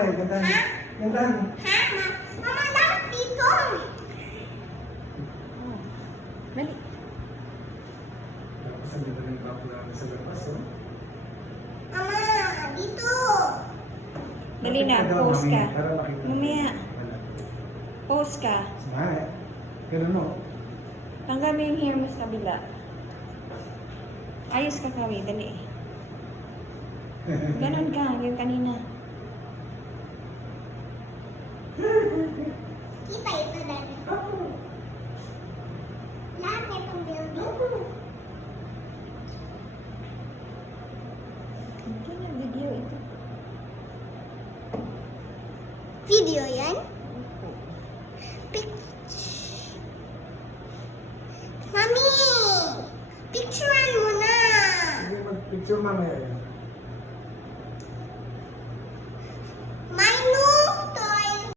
smile. Gandahan. Gandahan. Ha? Mama, dapat dito. Dali. Tapos ang ganda ng bago namin sa labas, oh. Mama, dito. Dali na, Lapit daw, pause mami, ka. para makita. Mamaya. Wala. Pause ka. Smile. Ganun, oh. Tanggal mo yung hair mo sa kabila. Ayos ka, Chloe. Dali. Ganon ka, yung kanina. Kita ito, Daddy. Lahat na itong building. Hindi na video ito. Video yan? Mami! Picturean mo na! Sige, mag-picture mamaya yan.